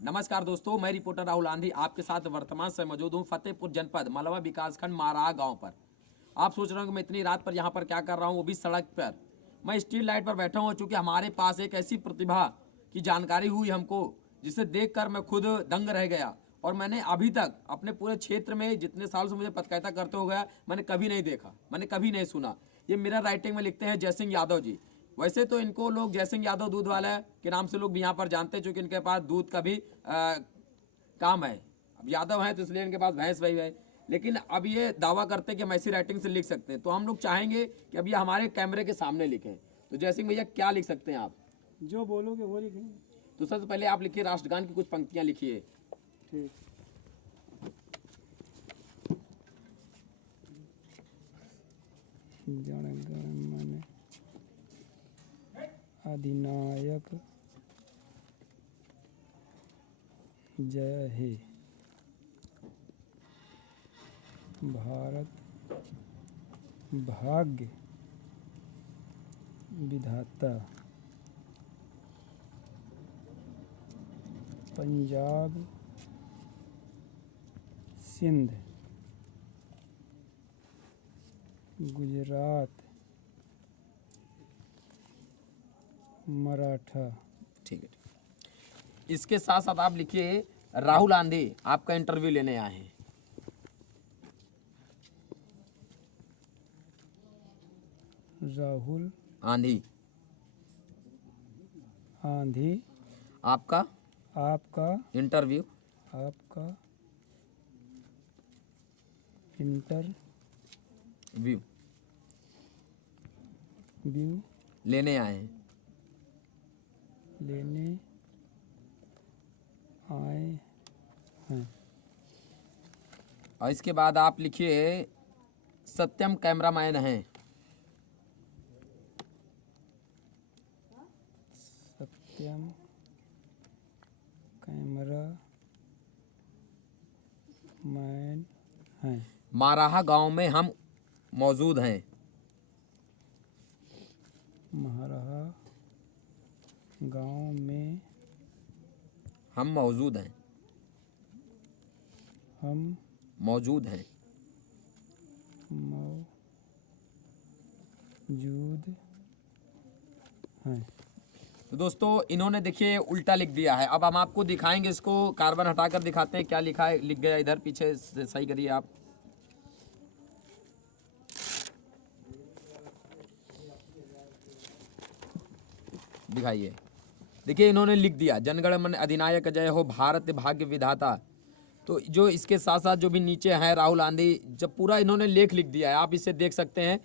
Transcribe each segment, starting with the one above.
नमस्कार दोस्तों, मैं रिपोर्टर राहुल आंधी आपके साथ वर्तमान समय मौजूद हूँ फतेहपुर जनपद मलवा विकासखंड मारा गांव पर। आप सोच रहे हो कि मैं इतनी रात पर यहाँ पर क्या कर रहा हूँ, वो भी सड़क पर। मैं स्ट्रीट लाइट पर बैठा हूँ चूँकि हमारे पास एक ऐसी प्रतिभा की जानकारी हुई हमको, जिसे देखकर मैं खुद दंग रह गया। और मैंने अभी तक अपने पूरे क्षेत्र में जितने साल से मुझे पत्रकारिता करते हो गया, मैंने कभी नहीं देखा, मैंने कभी नहीं सुना। ये मेरा राइटिंग में लिखते हैं जय सिंह यादव जी। वैसे तो इनको लोग जय सिंह यादव दूध वाला के नाम से लोग भी यहाँ पर जानते हैं, चूँकि इनके पास दूध का भी काम है। अब यादव हैं तो इसलिए इनके पास भैंस वही है। लेकिन अब ये दावा करते हैं कि हम ऐसी राइटिंग से लिख सकते हैं, तो हम लोग चाहेंगे कि अब ये हमारे कैमरे के सामने लिखें। तो जय सिंह भैया, क्या लिख सकते हैं आप? जो बोलोगे वो लिखेंगे। तो सबसे पहले आप लिखिए, राष्ट्रगान की कुछ पंक्तियां लिखिए। ठीक। जन गण मन अधिनायक जय हे, भारत भाग्य विधाता, पंजाब सिंध गुजरात मराठा। ठीक है, इसके साथ साथ आप लिखिए, राहुल आंधी आपका इंटरव्यू लेने आए हैं। राहुल आंधी आंधी आपका इंटरव्यू आपका इंटरव्यू लेने आए हैं। लेने आए हैं। और इसके बाद आप लिखिए, सत्यम कैमरामैन हैं। सत्यम कैमरा मैन हैं। माराहा गांव में हम मौजूद हैं। महाराहा गांव में हम मौजूद हैं। हम मौजूद हैं। मौजूद हैं। तो दोस्तों, इन्होंने देखिए उल्टा लिख दिया है। अब हम आपको दिखाएंगे, इसको कार्बन हटाकर दिखाते हैं क्या लिखा है। लिख गया इधर, पीछे से सही करिए आप। दिखाइए, देखिए इन्होंने लिख दिया, जनगण मन अधिनायक जय हो, भारत भाग्य विधाता। तो जो इसके साथ साथ जो भी नीचे है राहुल आंधी, जब पूरा इन्होंने लेख लिख दिया है, आप इसे देख सकते हैं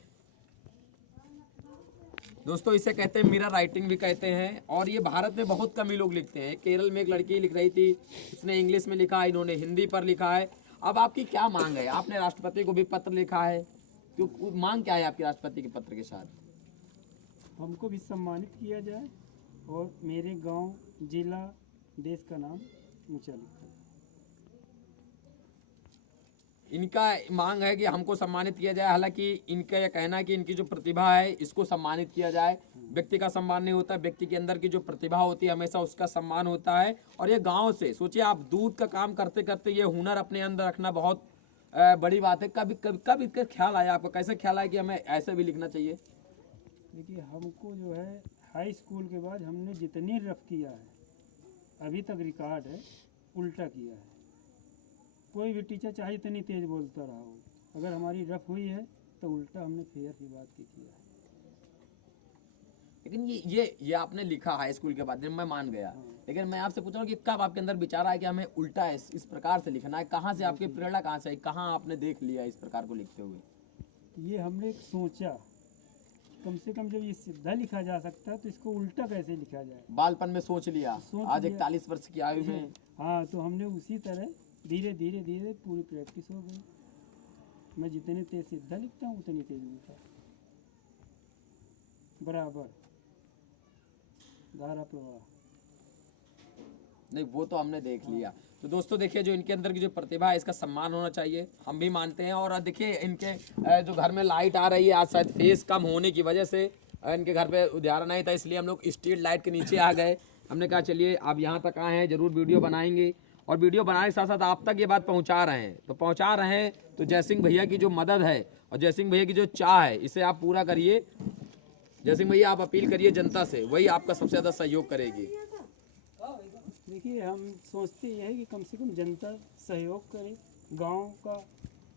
दोस्तों। इसे कहते हैं मिरर राइटिंग भी कहते हैं। और ये भारत में बहुत कम ही लोग लिखते हैं। केरल में एक लड़की लिख रही थी, उसने इंग्लिश में लिखा, इन्होंने हिंदी पर लिखा है। अब आपकी क्या मांग है? आपने राष्ट्रपति को भी पत्र लिखा है, क्यों मांग क्या है आपकी राष्ट्रपति के पत्र के साथ? हमको भी सम्मानित किया जाए और मेरे गांव, जिला, देश का नाम ऊंचा लिखा जाए। इनका मांग है कि हमको सम्मानित किया जाए। हालांकि इनका यह कहना है कि इनकी जो प्रतिभा है इसको सम्मानित किया जाए। व्यक्ति का सम्मान नहीं होता, व्यक्ति के अंदर की जो प्रतिभा होती है हमेशा उसका सम्मान होता है। और ये गांव से सोचिए, आप दूध का काम करते करते ये हुनर अपने अंदर रखना बहुत बड़ी बात है। कभी कभी कब इसका ख्याल आया आपको? कैसे ख्याल आया कि हमें ऐसे भी लिखना चाहिए? देखिए, हमको जो है हाई स्कूल के बाद हमने जितनी रफ किया है, अभी तक रिकॉर्ड है, उल्टा किया है। कोई भी टीचर चाहे इतनी तेज बोलता रहा हो, अगर हमारी रफ हुई है तो उल्टा हमने फेयर की बात की किया है। लेकिन ये आपने लिखा हाई स्कूल के बाद, मैं मान गया। लेकिन मैं आपसे पूछ रहा हूँ कि कब आपके अंदर विचार आया कि हमें उल्टा इस प्रकार से लिखना है? कहाँ से आपकी प्रेरणा कहाँ से आई? कहाँ आपने देख लिया इस प्रकार को लिखते हुए? ये हमने सोचा, कम से कम जब ये सीधा लिखा जा सकता है तो इसको उल्टा कैसे लिखा जाए। बालपन में सोच लिया, आज लिया। 41 वर्ष की आयु में। हाँ, तो हमने उसी तरह धीरे धीरे धीरे पूरी प्रैक्टिस हो गई। मैं जितने तेज सीधा लिखता हूँ उतनी तेज उल्टा, बराबर धारा प्रवाह। नहीं, वो तो हमने देख लिया। तो दोस्तों देखिए, जो इनके अंदर की जो प्रतिभा है इसका सम्मान होना चाहिए, हम भी मानते हैं। और देखिए इनके जो घर में लाइट आ रही है, आज शायद फेस कम होने की वजह से इनके घर पे उजाला नहीं था, इसलिए हम लोग स्ट्रीट लाइट के नीचे आ गए। हमने कहा चलिए आप यहाँ तक आए हैं, जरूर वीडियो बनाएंगे और वीडियो बनाने के साथ साथ आप तक ये बात पहुँचा रहे हैं। तो पहुँचा रहे हैं तो जयसिंह भैया की जो मदद है और जयसिंह भैया की जो चाह है, इसे आप पूरा करिए। जयसिंह भैया आप अपील करिए जनता से, वही आपका सबसे ज़्यादा सहयोग करेगी। देखिए, हम सोचते ये है कि कम से कम जनता सहयोग करे, गांव का,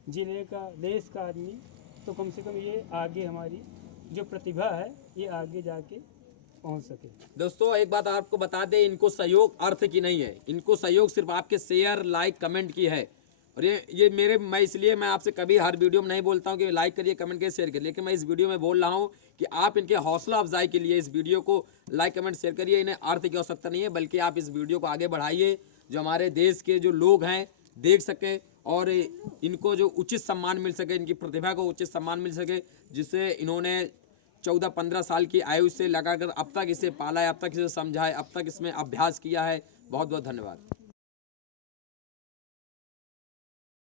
ज़िले का, देश का आदमी, तो कम से कम ये आगे हमारी जो प्रतिभा है ये आगे जाके पहुंच सके। दोस्तों एक बात आपको बता दें, इनको सहयोग अर्थ की नहीं है, इनको सहयोग सिर्फ आपके शेयर, लाइक, कमेंट की है। और ये मैं इसलिए मैं आपसे कभी हर वीडियो में नहीं बोलता हूँ कि लाइक करिए, कमेंट करिए, शेयर करिए, लेकिन मैं इस वीडियो में बोल रहा हूँ कि आप इनके हौसला अफजाई के लिए इस वीडियो को लाइक, कमेंट, शेयर करिए। इन्हें अर्थ की आवश्यकता नहीं है, बल्कि आप इस वीडियो को आगे बढ़ाइए, जो हमारे देश के जो लोग हैं देख सकें और इनको जो उचित सम्मान मिल सके, इनकी प्रतिभा को उचित सम्मान मिल सके, जिससे इन्होंने 14-15 साल की आयु से लगाकर अब तक इसे पाला है, अब तक इसे समझा है, अब तक इसमें अभ्यास किया है। बहुत बहुत धन्यवाद।